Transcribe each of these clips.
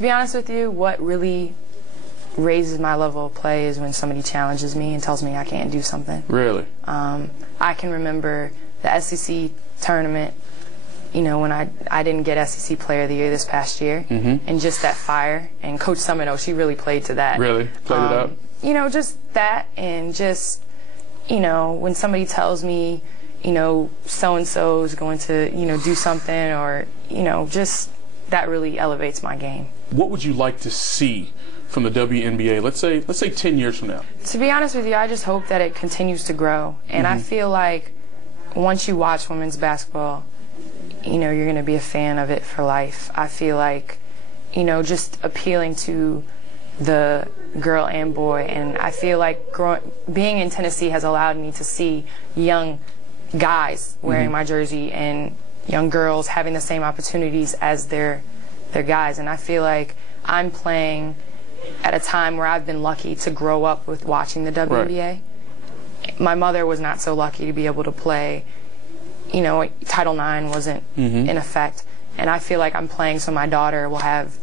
To be honest with you, what really raises my level of play is when somebody challenges me and tells me I can't do something. Really? I can remember the SEC tournament, you know, when I didn't get SEC Player of the Year this past year, and just that fire. And Coach Summerno, she really played to that. Really? Played it up? You know, just that, and just, you know, when somebody tells me, you know, so-and-so is going to, you know, do something, or, you know, just that really elevates my game. What would you like to see from the WNBA, let's say 10 years from now? To be honest with you, I just hope that it continues to grow. And I feel like once you watch women's basketball, you know, you're going to be a fan of it for life. I feel like, you know, just appealing to the girl and boy. And I feel like being in Tennessee has allowed me to see young guys wearing my jersey and young girls having the same opportunities as their guys. And I feel like I'm playing at a time where I've been lucky to grow up with watching the WNBA. Right. My mother was not so lucky to be able to play. You know, Title IX wasn't in effect. And I feel like I'm playing so my daughter will have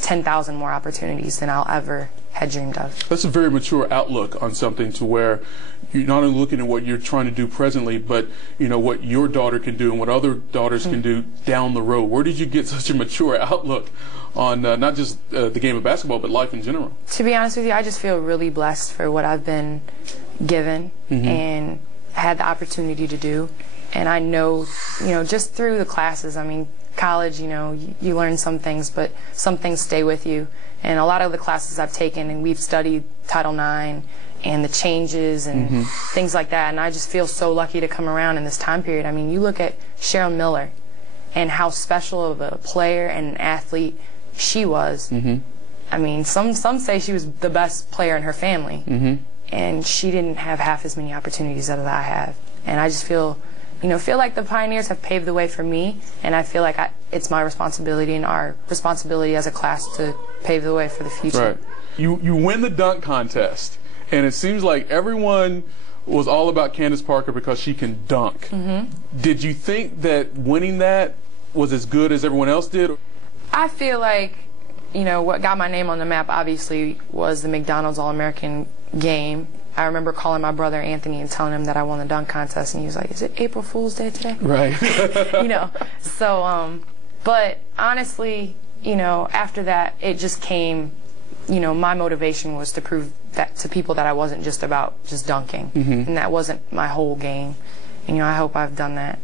10,000 more opportunities than I'll ever had dreamed of. That's a very mature outlook on something, to where you're not only looking at what you're trying to do presently, but, you know, what your daughter can do and what other daughters can do down the road. Where did you get such a mature outlook on not just the game of basketball, but life in general? To be honest with you, I just feel really blessed for what I've been given and had the opportunity to do. And I know, you know, just through the classes, I mean, college, you know, you learn some things, but some things stay with you. And a lot of the classes I've taken, and we've studied Title IX and the changes and things like that, and I just feel so lucky to come around in this time period. I mean, you look at Cheryl Miller and how special of a player and an athlete she was. I mean, some say she was the best player in her family, and she didn't have half as many opportunities that I have. And I just feel, you know, like the Pioneers have paved the way for me, and I feel like it's my responsibility and our responsibility as a class to pave the way for the future. Right. You win the dunk contest, and it seems like everyone was all about Candace Parker because she can dunk. Did you think that winning that was as good as everyone else did? I feel like, you know, what got my name on the map obviously was the McDonald's All-American game. I remember calling my brother Anthony and telling him that I won the dunk contest, and he was like, "Is it April Fool's Day today?" Right. You know, so, but honestly, you know, after that, it just came, you know, my motivation was to prove that to people that I wasn't just about just dunking, and that wasn't my whole game. And, you know, I hope I've done that.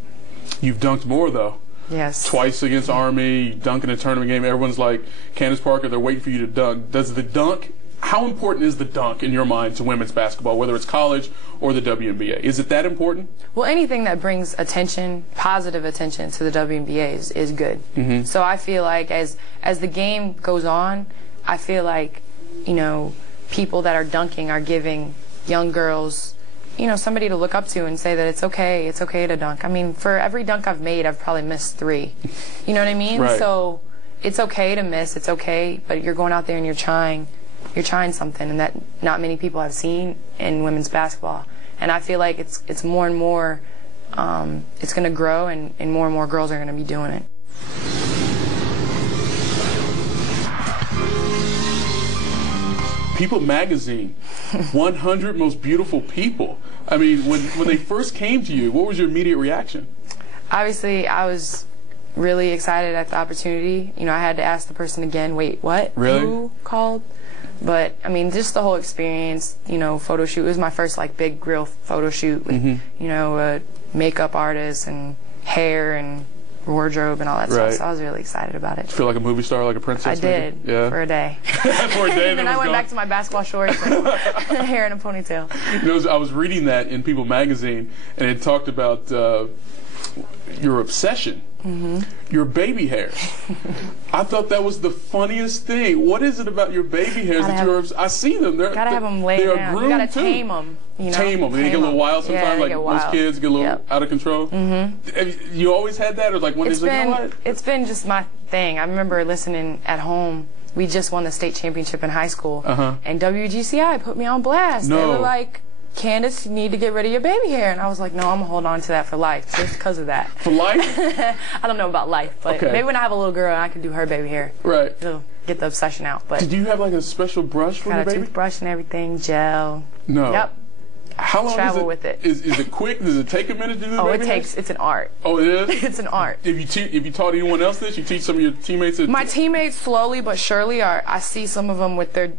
You've dunked more, though. Yes. Twice against Army, you dunk in a tournament game. Everyone's like, Candace Parker, they're waiting for you to dunk. Does the dunk, how important is the dunk in your mind to women's basketball, whether it's college or the WNBA? Is it that important? Well, anything that brings attention, positive attention to the WNBA is good. So I feel like as the game goes on, I feel like, you know, people that are dunking are giving young girls, you know, somebody to look up to and say that it's okay to dunk. I mean, for every dunk I've made, I've probably missed 3. You know what I mean? Right. So it's okay to miss, it's okay, but you're going out there and you're trying something, and that not many people have seen in women's basketball. And I feel like it's more and more, it's going to grow, and more girls are going to be doing it. People magazine, 100 most beautiful people. I mean, when they first came to you, what was your immediate reaction? Obviously, I was really excited at the opportunity. You know, I had to ask the person again, wait, what? Really? Who called? But, I mean, just the whole experience, you know, photo shoot. It was my first, like, big, real photo shoot with, you know, a makeup artist and hair and wardrobe and all that stuff. So I was really excited about it. Did you feel like a movie star, like a princess? I did, yeah. for a day. For a day, and then I went back to my basketball shorts and hair in a ponytail. You know, I was reading that in People magazine, and it talked about your obsession, your baby hairs. I thought that was the funniest thing. What is it about your baby hairs that you're? I see them. Gotta have them laid down. You gotta tame them. You know? Tame them. They get a little wild sometimes. Yeah, like most kids get a little out of control. You always had that, or like one day you know what? It's been just my thing. I remember listening at home. We just won the state championship in high school, and WGCI put me on blast. They were like, "Candace, you need to get rid of your baby hair." And I was like, no, I'm going to hold on to that for life, just because of that. For life? I don't know about life, but maybe when I have a little girl and I can do her baby hair. Right. get the obsession out. But did you have like a special brush for the got a baby? toothbrush and everything, gel. No. Yep. How long Travel is it? with it. Is it quick? Does it take a minute to do the baby hairs? It's an art. Oh, it is? It's an art. If you taught anyone else this, you teach some of your teammates? My teammates slowly but surely are. I see some of them with their,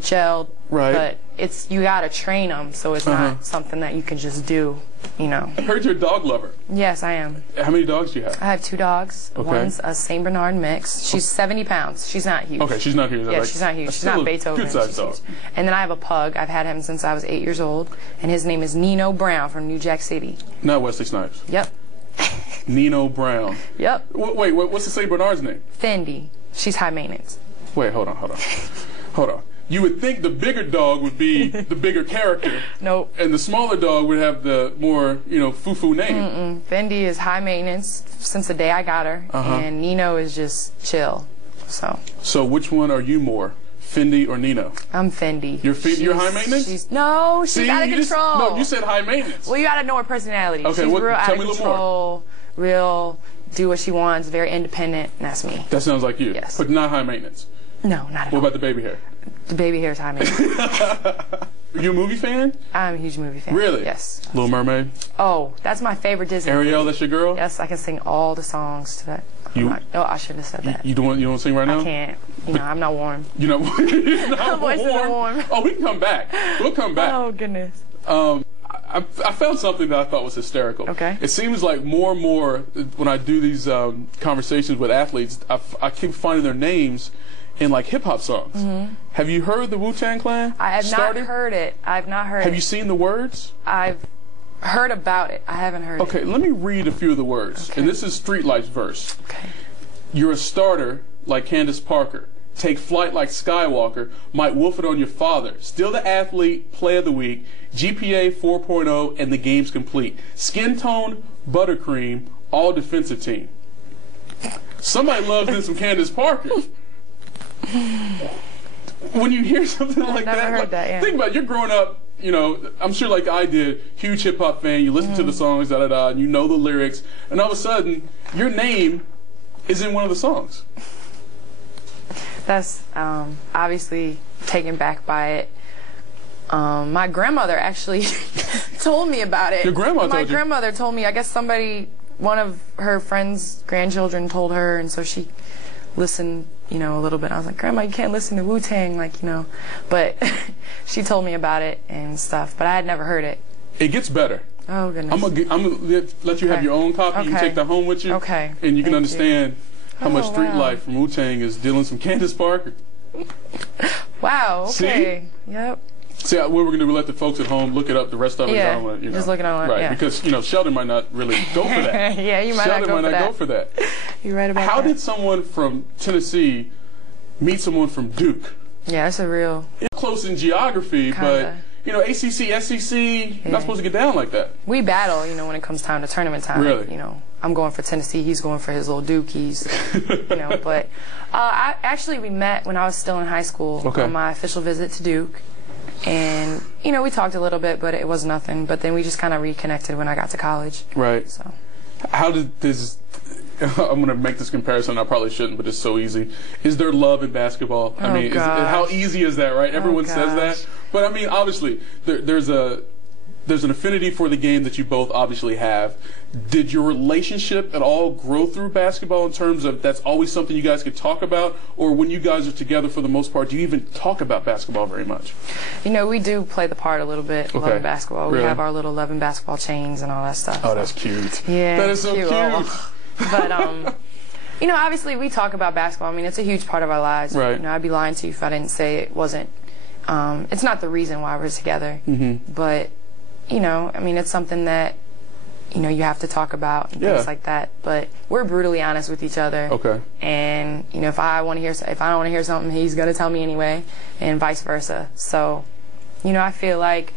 gel. Right. But you gotta train them, so it's not something that you can just do, I heard you're a dog lover. Yes, I am. How many dogs do you have? I have 2 dogs. Okay. One's a Saint Bernard mix. She's 70 pounds. She's not huge. Okay, she's not huge. Yeah, she's not huge. She's not Beethoven. Good-sized dog. Huge. And then I have a pug. I've had him since I was 8 years old, and his name is Nino Brown from New Jack City. Not Wesley Snipes. Yep. Nino Brown. Yep. Wait, what's the Saint Bernard's name? Fendi. She's high maintenance. Wait, hold on. You would think the bigger dog would be the bigger character. Nope. And the smaller dog would have the more, foo-foo name. Fendi is high maintenance since the day I got her, and Nino is just chill. So which one are you more, Fendi or Nino? I'm Fendi. You're high maintenance? She's out of control. No, you said high maintenance. Well, you gotta know her personality. Okay, she's real out tell of me a little control, real, do what she wants, very independent, and that's me. That sounds like you. Yes. But not high maintenance. No, not at all. What about the baby hair? The baby hair is high maintenance. Are you a movie fan? I'm a huge movie fan. Really? Yes. Little Mermaid? Oh, that's my favorite Disney Ariel, movie. that's your girl? Yes, I can sing all the songs to that. No, I shouldn't have said that. You don't sing right now? I can't. I'm not warm. You're not My voice isn't warm. Oh, we can come back. We'll come back. Oh, goodness. I found something that I thought was hysterical. Okay. It seems like more and more when I do these conversations with athletes, I keep finding their names in like hip hop songs. Have you heard the Wu-Tang Clan? I have not heard it. I've not heard it. Have you seen the words? I've heard about it. I haven't heard it. Okay, let me read a few of the words. Okay. And this is Street Life's verse. Okay. You're a starter like Candace Parker. Take flight like Skywalker. Might wolf it on your father. Still the athlete, play of the week. GPA 4.0 and the game's complete. Skin tone, buttercream, all defensive team. Somebody loves this from Candace Parker. When you hear something like that, never heard that, yeah. Think about it. You're growing up, I'm sure like I did, huge hip hop fan. You listen to the songs, and you know the lyrics, and all of a sudden, your name is in one of the songs. That's obviously taken back by it. My grandmother actually told me about it. Your grandma told you? My grandmother told me. I guess one of her friends' grandchildren told her, and so she listened, a little bit. I was like, Grandma, you can't listen to Wu-Tang, But she told me about it and stuff, but I had never heard it. It gets better. Oh, goodness. I'm gonna let you have your own copy. You can take that home with you. Okay. And you can understand how much street wow. life from Wu-Tang is dealing with some Candace Parker. Wow, okay. See? Yep. See, what we're going to do, we'll let the folks at home look it up. The rest of it, Yeah, I don't want to, just look it online. Right, Yeah. because, Sheldon might not really go for that. Yeah, you might Sheldon not go for that. You're right about How that. did someone from Tennessee meet someone from Duke? Yeah, that's a real... It's close in geography, Kinda. but, ACC, SEC, you're not supposed to get down like that. We battle, when it comes time to tournament time. Really? I'm going for Tennessee. He's going for his little Dukies. But we met when I was still in high school on my official visit to Duke. And, we talked a little bit, but it was nothing. But then we just kind of reconnected when I got to college. Right. So. How did this... I'm going to make this comparison. I probably shouldn't, but it's so easy. Is there love in basketball? I mean, how easy is that, right? Everyone says that. But, I mean, obviously, there's an affinity for the game that you both obviously have. Did your relationship at all grow through basketball in terms of that's always something you guys could talk about? Or when you guys are together for the most part, do you even talk about basketball very much? We do play the part a little bit, loving basketball. Really? We have our little loving basketball chains and all that stuff. Oh, that's cute. Yeah. That is so cute. But, obviously we talk about basketball. I mean, it's a huge part of our lives. Right. I'd be lying to you if I didn't say it wasn't. It's not the reason why we're together. Mm-hmm. But, it's something that, you have to talk about and things like that. But we're brutally honest with each other. Okay. And, if I don't want to hear something, he's going to tell me anyway, and vice versa. So, I feel like,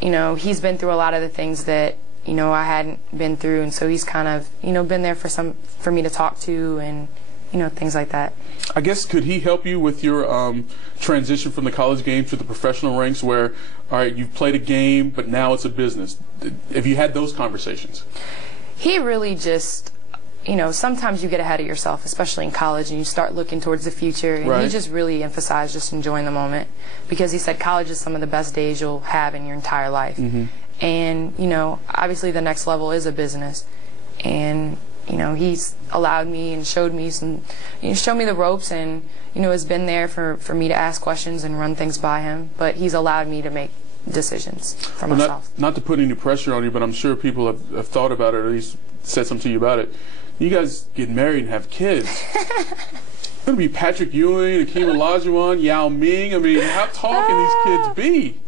he's been through a lot of the things that, I hadn't been through, and so he's kind of, been there for me to talk to and, things like that. I guess, could he help you with your transition from the college game to the professional ranks where, all right, you've played a game, but now it's a business? Have you had those conversations? He really just, you know, sometimes you get ahead of yourself, especially in college, and you start looking towards the future. And he just really emphasized just enjoying the moment, because he said college is some of the best days you'll have in your entire life. And, you know, obviously the next level is a business. And, you know, he's allowed me and showed me the ropes, and, you know, has been there for me to ask questions and run things by him. But he's allowed me to make decisions for myself. Not to put any pressure on you, but I'm sure people have thought about it, or at least said something to you about it. You guys get married and have kids. It's going to be Patrick Ewing, Akeem Olajuwon, Yao Ming. I mean, how tall can these kids be?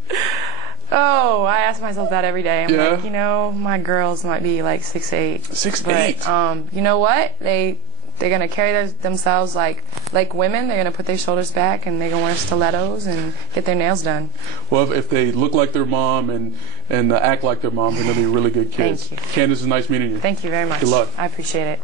Oh, I ask myself that every day. I'm like, you know, my girls might be like 6'8". 6'8". You know what? They're gonna carry themselves like women. They're gonna put their shoulders back, and they're gonna wear stilettos and get their nails done. Well, if they look like their mom and act like their mom, they're gonna be really good kids. Thank you. Candace, it's nice meeting you. Thank you very much. Good luck. I appreciate it.